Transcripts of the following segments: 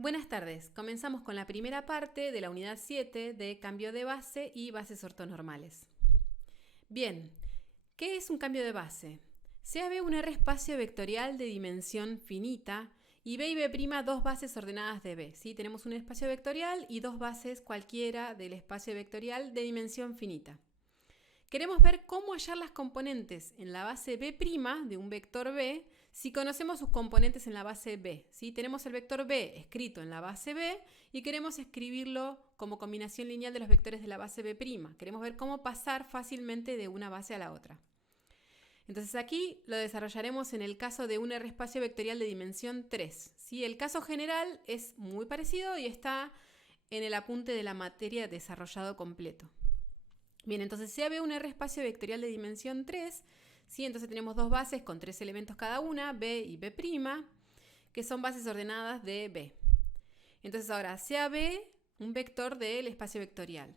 Buenas tardes, comenzamos con la primera parte de la unidad 7 de cambio de base y bases ortonormales. Bien, ¿qué es un cambio de base? Sea B un R espacio vectorial de dimensión finita y B y B' dos bases ordenadas de B. ¿Sí? Tenemos un espacio vectorial y dos bases cualquiera del espacio vectorial de dimensión finita. Queremos ver cómo hallar las componentes en la base B' de un vector B si conocemos sus componentes en la base B. ¿Sí? Tenemos el vector B escrito en la base B y queremos escribirlo como combinación lineal de los vectores de la base B'. Queremos ver cómo pasar fácilmente de una base a la otra. Entonces aquí lo desarrollaremos en el caso de un R espacio vectorial de dimensión 3. ¿Sí? El caso general es muy parecido y está en el apunte de la materia desarrollado completo. Bien, entonces sea B un R espacio vectorial de dimensión 3, ¿sí? Entonces tenemos dos bases con tres elementos cada una, B y B', que son bases ordenadas de B. Entonces ahora, sea B un vector del espacio vectorial.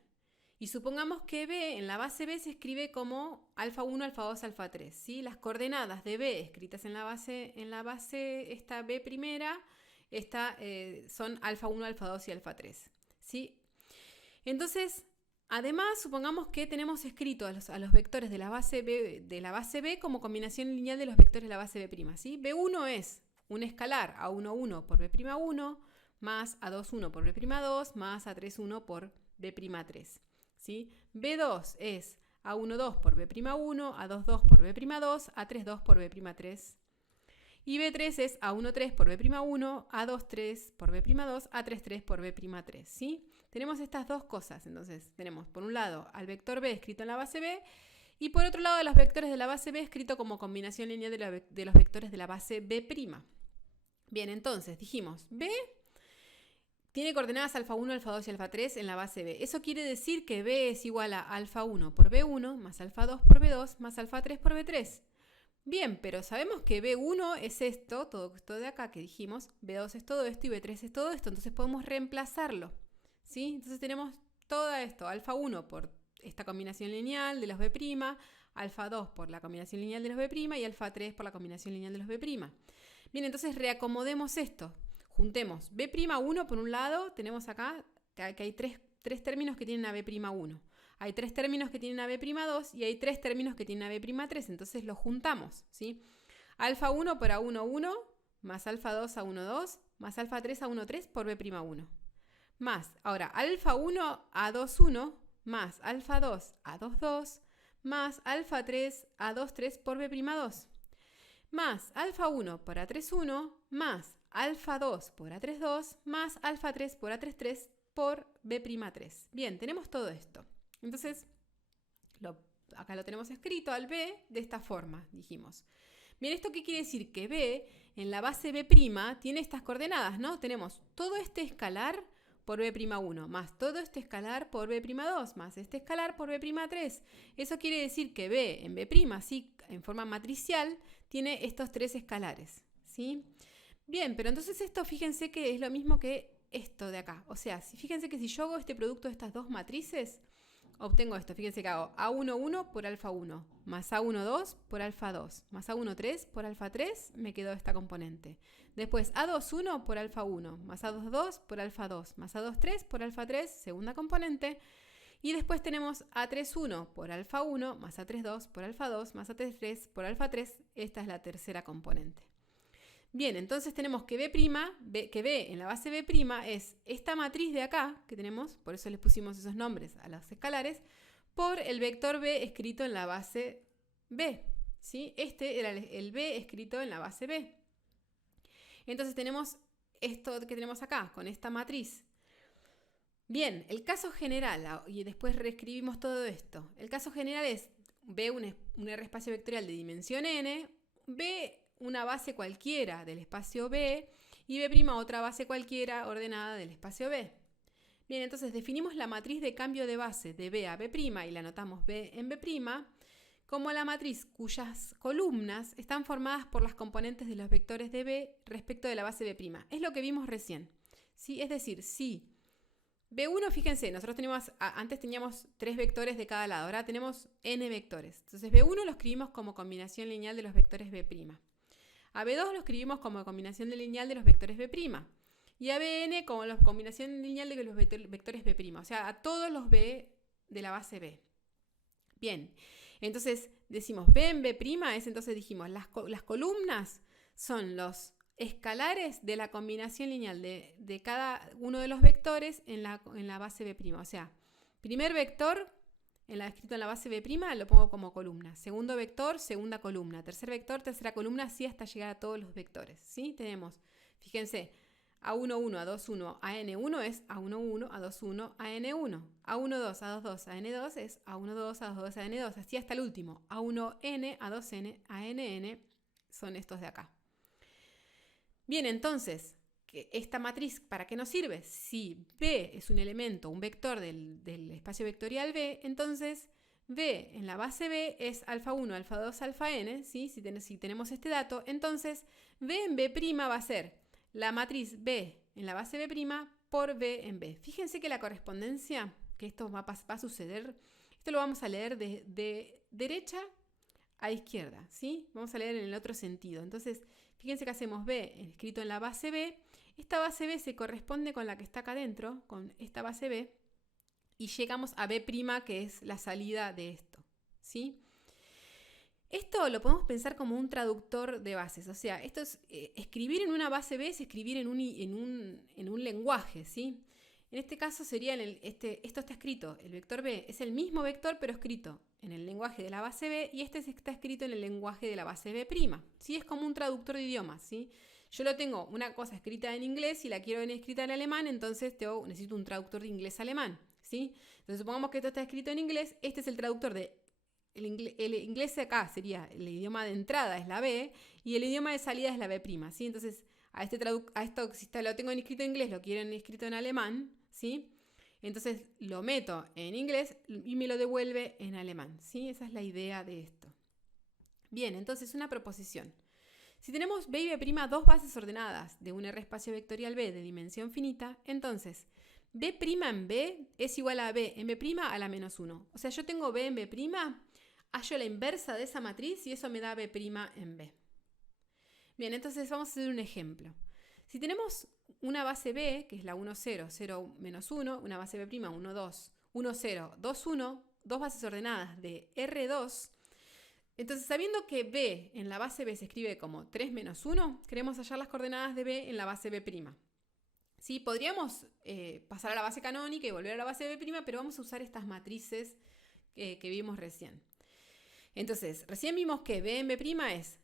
Y supongamos que B en la base B se escribe como alfa 1, alfa 2, alfa 3. ¿Sí? Las coordenadas de B escritas en la base esta B primera son alfa 1, alfa 2 y alfa 3. ¿Sí? Entonces, además, supongamos que tenemos escrito a los vectores de la base B como combinación lineal de los vectores de la base B'. ¿Sí? B1 es un escalar A11 por B'1 más A21 por B'2 más A31 por B'3. ¿Sí? B2 es A12 por B'1, A22 por B'2, A32 por B'3. Y B3 es A13 por B'1, A23 por B'2, A33 por B'3. ¿Sí? Tenemos estas dos cosas. Entonces tenemos por un lado al vector B escrito en la base B y por otro lado los vectores de la base B escrito como combinación lineal de los vectores de la base B'. Bien, entonces dijimos B tiene coordenadas alfa 1, alfa 2 y alfa 3 en la base B. Eso quiere decir que B es igual a alfa 1 por B1 más alfa 2 por B2 más alfa 3 por B3. Bien, pero sabemos que B1 es esto, todo esto de acá que dijimos, B2 es todo esto y B3 es todo esto, entonces podemos reemplazarlo. ¿Sí? Entonces tenemos todo esto, alfa 1 por esta combinación lineal de los B', alfa 2 por la combinación lineal de los B' y alfa 3 por la combinación lineal de los B'. Bien, entonces reacomodemos esto. Juntemos B'1 por un lado, tenemos acá que hay tres términos que tienen a B'1. Hay tres términos que tienen a B'2 y hay tres términos que tienen a B'3, entonces los juntamos. ¿Sí? Alfa 1 por A11 más alfa 2 A12 más alfa 3 A13 por B'1. Más, ahora, alfa 1 A21 más alfa 2 A22 más alfa 3 A23 por B'2. Más alfa 1 por A31 más alfa 2 por A32 más alfa 3 por A33 por B'3. Bien, tenemos todo esto. Entonces, acá lo tenemos escrito al B de esta forma, dijimos. Bien, ¿esto qué quiere decir? Que B en la base B' tiene estas coordenadas, ¿no? Tenemos todo este escalar por B'1 más todo este escalar por B'2 más este escalar por B'3. Eso quiere decir que B en B', ¿sí? En forma matricial, tiene estos tres escalares. ¿Sí? Bien, pero entonces esto fíjense que es lo mismo que esto de acá. O sea, fíjense que si yo hago este producto de estas dos matrices, obtengo esto. Fíjense que hago A11 por alfa 1 más A12 por alfa 2 más A13 por alfa 3, me quedó esta componente. Después A21 por alfa 1 más A22 por alfa 2 más A23 por alfa 3, segunda componente. Y después tenemos A31 por alfa 1 más A32 por alfa 2 más A33 por alfa 3, esta es la tercera componente. Bien, entonces tenemos que B en la base B' es esta matriz de acá que tenemos, por eso les pusimos esos nombres a los escalares, por el vector B escrito en la base B. ¿Sí? Este era el B escrito en la base B. Entonces tenemos esto que tenemos acá, con esta matriz. Bien, el caso general, y después reescribimos todo esto. El caso general es B un R espacio vectorial de dimensión n, B una base cualquiera del espacio B y B' otra base cualquiera ordenada del espacio B. Bien, entonces definimos la matriz de cambio de base de B a B' y la anotamos B en B' como la matriz cuyas columnas están formadas por las componentes de los vectores de B respecto de la base B'. Es lo que vimos recién. ¿Sí? Es decir, si B1, fíjense, nosotros antes teníamos 3 vectores de cada lado, ahora tenemos n vectores. Entonces B1 lo escribimos como combinación lineal de los vectores B'. A B2 lo escribimos como combinación lineal de los vectores B'. y a Bn como la combinación lineal de los vectores B', o sea, a todos los B de la base B. Bien, entonces decimos B en B', entonces dijimos, las columnas son los escalares de la combinación lineal de cada uno de los vectores en la base B'. O sea, primer vector escrito en la base B' lo pongo como columna. Segundo vector, segunda columna. Tercer vector, tercera columna, así hasta llegar a todos los vectores. ¿Sí? Tenemos, fíjense, A11, A21, AN1 es A11, A21, AN1. A12, A22, AN2 es A12, A22, AN2. Así hasta el último. A1N, A2N, ANN son estos de acá. Bien, entonces, esta matriz, ¿para qué nos sirve? Si B es un elemento, un vector del espacio vectorial B, entonces B en la base B es alfa 1, alfa 2, alfa n, ¿sí? Si tenemos este dato, entonces B en B' va a ser la matriz B en la base B' por B en B. Fíjense que la correspondencia, que esto va a suceder, esto lo vamos a leer de derecha a izquierda, ¿sí? Vamos a leer en el otro sentido. Entonces, fíjense que hacemos B escrito en la base B. Esta base B se corresponde con la que está acá adentro, con esta base B, y llegamos a B', que es la salida de esto, ¿sí? Esto lo podemos pensar como un traductor de bases, o sea, esto es escribir en una base B es escribir en un lenguaje, ¿sí? En este caso sería, esto está escrito, el vector B es el mismo vector pero escrito en el lenguaje de la base B y este está escrito en el lenguaje de la base B', ¿sí? Es como un traductor de idiomas, ¿sí? Yo lo tengo una cosa escrita en inglés y la quiero escrita en alemán, entonces necesito un traductor de inglés a alemán, ¿sí? Entonces supongamos que esto está escrito en inglés, este es el traductor de el inglés acá sería el idioma de entrada es la B y el idioma de salida es la B', ¿sí? Entonces a esto si lo tengo escrito en inglés, lo quieren escrito en alemán, ¿sí? Entonces lo meto en inglés y me lo devuelve en alemán, ¿sí? Esa es la idea de esto. Bien, entonces una proposición. Si tenemos B y B', dos bases ordenadas de un R espacio vectorial B de dimensión finita, entonces B' en B es igual a B en B' a la menos 1. O sea, yo tengo B en B', hallo la inversa de esa matriz y eso me da B' en B. Bien, entonces vamos a hacer un ejemplo. Si tenemos una base B, que es la 1, 0, 0, menos 1, una base B', 1, 2, 1, 0, 2, 1, dos bases ordenadas de R2, entonces sabiendo que B en la base B se escribe como 3 menos 1, queremos hallar las coordenadas de B en la base B'. ¿Sí? Podríamos pasar a la base canónica y volver a la base B', pero vamos a usar estas matrices que vimos recién. Entonces, recién vimos que B en B' es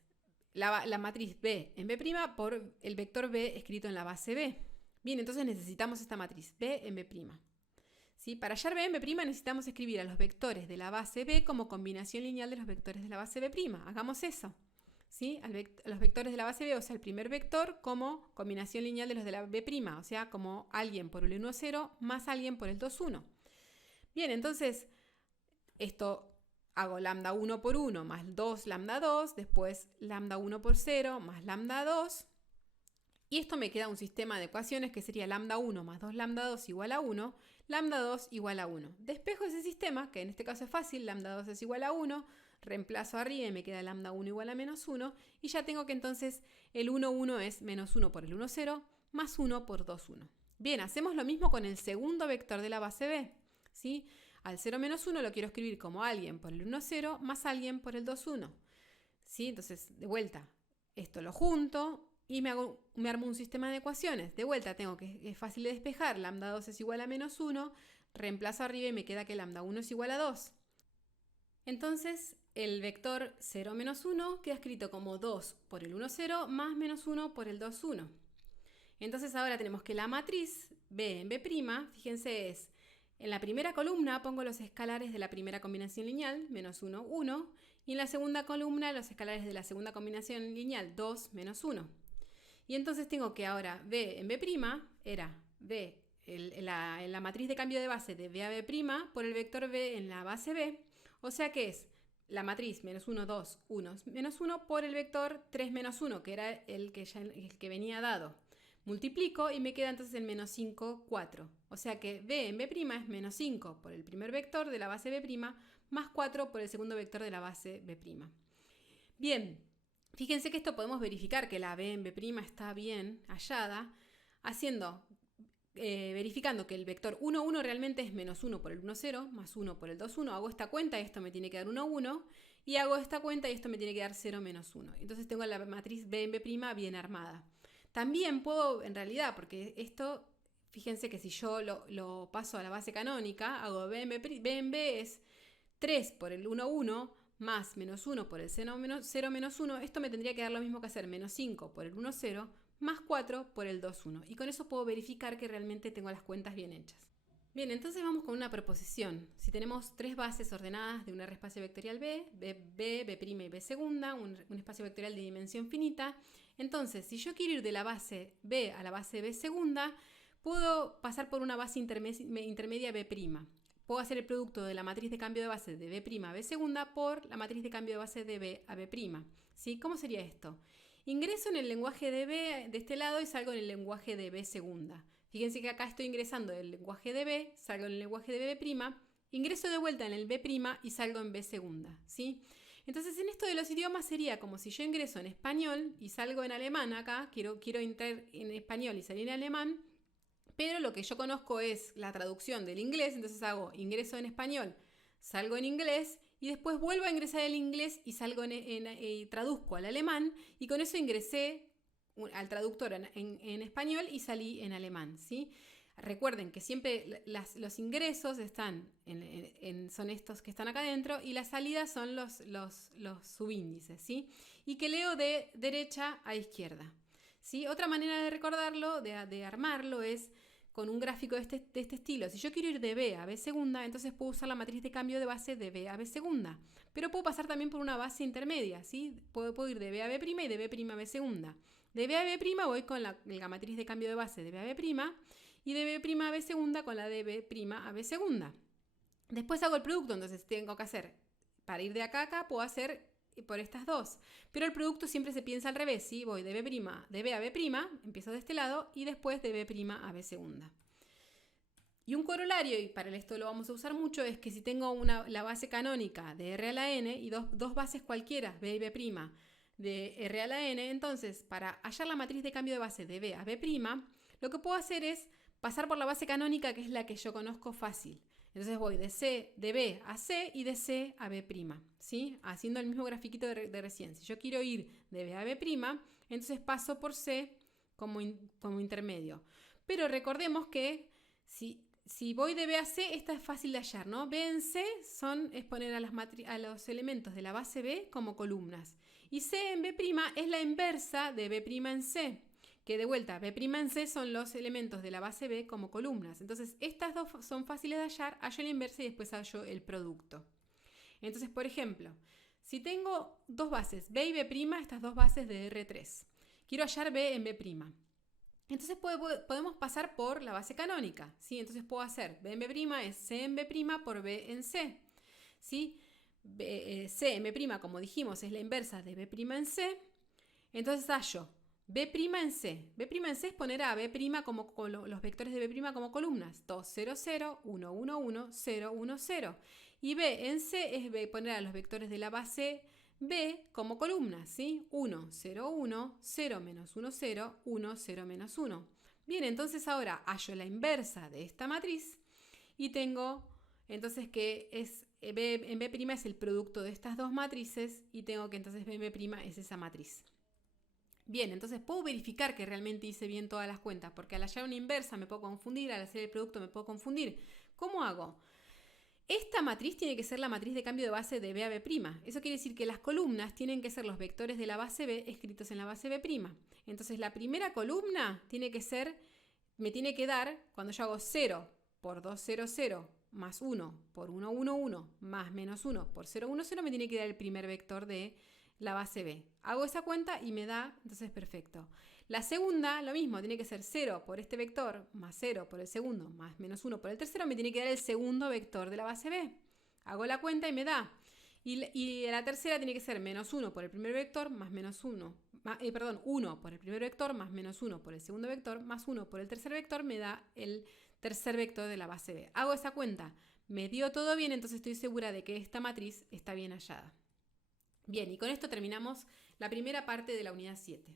la matriz B en B' por el vector B escrito en la base B. Bien, entonces necesitamos esta matriz B en B'. ¿Sí? Para hallar B en B' necesitamos escribir a los vectores de la base B como combinación lineal de los vectores de la base B'. Hagamos eso. ¿Sí? A los vectores de la base B, o sea, el primer vector como combinación lineal de los de la B', o sea, como alguien por el 1, 0 más alguien por el 2, 1. Bien, entonces, esto hago lambda 1 por 1 más 2 lambda 2, después lambda 1 por 0 más lambda 2, y esto me queda un sistema de ecuaciones que sería lambda 1 más 2 lambda 2 igual a 1, lambda 2 igual a 1. Despejo ese sistema, que en este caso es fácil, lambda 2 es igual a 1, reemplazo arriba y me queda lambda 1 igual a menos 1, y ya tengo que entonces el 1, 1 es menos 1 por el 1, 0, más 1 por 2, 1. Bien, hacemos lo mismo con el segundo vector de la base B, ¿sí? Al 0 menos 1 lo quiero escribir como alguien por el 1, 0 más alguien por el 2, 1. ¿Sí? Entonces, de vuelta, esto lo junto y me armo un sistema de ecuaciones. De vuelta tengo que es fácil de despejar, lambda 2 es igual a menos 1, reemplazo arriba y me queda que lambda 1 es igual a 2. Entonces, el vector 0 menos 1 queda escrito como 2 por el 1, 0 más menos 1 por el 2, 1. Entonces ahora tenemos que la matriz B en B', fíjense, es en la primera columna pongo los escalares de la primera combinación lineal, menos 1, 1, y en la segunda columna los escalares de la segunda combinación lineal, 2, menos 1. Y entonces tengo que ahora B en B' era B en la matriz de cambio de base de B a B' por el vector B en la base B, o sea que es la matriz menos 1, 2, 1, menos 1 por el vector 3, menos 1, que era el que venía dado. Multiplico y me queda entonces el menos 5, 4. O sea que B en B' es menos 5 por el primer vector de la base B' más 4 por el segundo vector de la base B'. Bien, fíjense que esto podemos verificar que la B en B' está bien hallada verificando que el vector 1, 1 realmente es menos 1 por el 1, 0, más 1 por el 2, 1. Hago esta cuenta y esto me tiene que dar 1, 1. Y hago esta cuenta y esto me tiene que dar 0, menos 1. Entonces tengo la matriz B en B' bien armada. También puedo, en realidad, porque esto, fíjense que si yo lo paso a la base canónica, hago B en B es 3 por el 1, 1, más menos 1 por el 0, menos 1. Esto me tendría que dar lo mismo que hacer menos 5 por el 1, 0, más 4 por el 2, 1. Y con eso puedo verificar que realmente tengo las cuentas bien hechas. Bien, entonces vamos con una proposición. Si tenemos tres bases ordenadas de un R espacio vectorial B, B' y B segunda, un espacio vectorial de dimensión finita, entonces si yo quiero ir de la base B a la base B segunda, puedo pasar por una base intermedia B'. Puedo hacer el producto de la matriz de cambio de base de B' a B segunda por la matriz de cambio de base de B a B'. ¿Sí? ¿Cómo sería esto? Ingreso en el lenguaje de B de este lado y salgo en el lenguaje de B segunda. Fíjense que acá estoy ingresando en el lenguaje de B, salgo en el lenguaje de B', ingreso de vuelta en el B' y salgo en B segunda. ¿Sí? Entonces en esto de los idiomas sería como si yo ingreso en español y salgo en alemán acá, quiero entrar en español y salir en alemán, pero lo que yo conozco es la traducción del inglés, entonces hago ingreso en español, salgo en inglés y después vuelvo a ingresar el inglés y salgo traduzco al alemán y con eso ingresé al traductor en español y salí en alemán, ¿sí? Recuerden que siempre los ingresos son estos que están acá adentro y las salidas son los subíndices, ¿sí? Y que leo de derecha a izquierda, ¿sí? Otra manera de recordarlo, de armarlo, es con un gráfico de este estilo. Si yo quiero ir de B a B segunda, entonces puedo usar la matriz de cambio de base de B a B segunda. Pero puedo pasar también por una base intermedia, ¿sí? Puedo ir de B a B' y de B' a B segunda. De B a B' voy con la matriz de cambio de base de B a B' y de B' a B segunda con la de B' a B segunda. Después hago el producto, entonces tengo que hacer, para ir de acá a acá, puedo hacer por estas dos. Pero el producto siempre se piensa al revés, ¿sí? Voy de B a B', empiezo de este lado y después de B' a B segunda. Y un corolario, y para esto lo vamos a usar mucho, es que si tengo la base canónica de R a la N y dos bases cualquiera, B y B' de R a la N, entonces para hallar la matriz de cambio de base de B a B', lo que puedo hacer es pasar por la base canónica, que es la que yo conozco fácil. Entonces voy de B a C y de C a B', ¿sí? Haciendo el mismo grafiquito de recién. Si yo quiero ir de B a B', entonces paso por C como intermedio. Pero recordemos que si voy de B a C, esta es fácil de hallar, ¿no? B en C es poner a los elementos de la base B como columnas. Y C en B' es la inversa de B' en C, que de vuelta, B' en C son los elementos de la base B como columnas. Entonces, estas dos son fáciles de hallar, hallo la inversa y después hallo el producto. Entonces, por ejemplo, si tengo dos bases, B y B', estas dos bases de R3, quiero hallar B en B'. Entonces podemos pasar por la base canónica, ¿sí? Entonces puedo hacer B en B' es C en B' por B en C, ¿sí? C en B', como dijimos, es la inversa de B' en C. Entonces hallo B' en C. B' en C es poner a B' como los vectores de B' como columnas. 2, 0, 0, 1, 1, 1, 0, 1, 0. Y B en C es poner a los vectores de la base B como columnas, ¿sí? 1, 0, 1, 0, menos 1, 0, 1, 0, menos 1. Bien, entonces ahora hallo la inversa de esta matriz y tengo entonces que B en B' es el producto de estas dos matrices y tengo que entonces B en B' es esa matriz. Bien, entonces puedo verificar que realmente hice bien todas las cuentas, porque al hallar una inversa me puedo confundir, al hacer el producto me puedo confundir. ¿Cómo hago? Esta matriz tiene que ser la matriz de cambio de base de B a B'. Eso quiere decir que las columnas tienen que ser los vectores de la base B escritos en la base B'. Entonces la primera columna me tiene que dar, cuando yo hago 0 por 2, 0, 0, más 1 por 1, 1, 1, más menos 1 por 0, 1, 0, me tiene que dar el primer vector de la base B. Hago esa cuenta y me da, entonces perfecto. La segunda, lo mismo, tiene que ser 0 por este vector, más 0 por el segundo, más menos 1 por el tercero, me tiene que dar el segundo vector de la base B. Hago la cuenta y me da. Y la tercera tiene que ser menos 1 por el primer vector, más menos 1. 1 por el primer vector, más menos 1 por el segundo vector, más 1 por el tercer vector, me da el tercer vector de la base B. Hago esa cuenta, me dio todo bien, entonces estoy segura de que esta matriz está bien hallada. Bien, y con esto terminamos la primera parte de la unidad 7.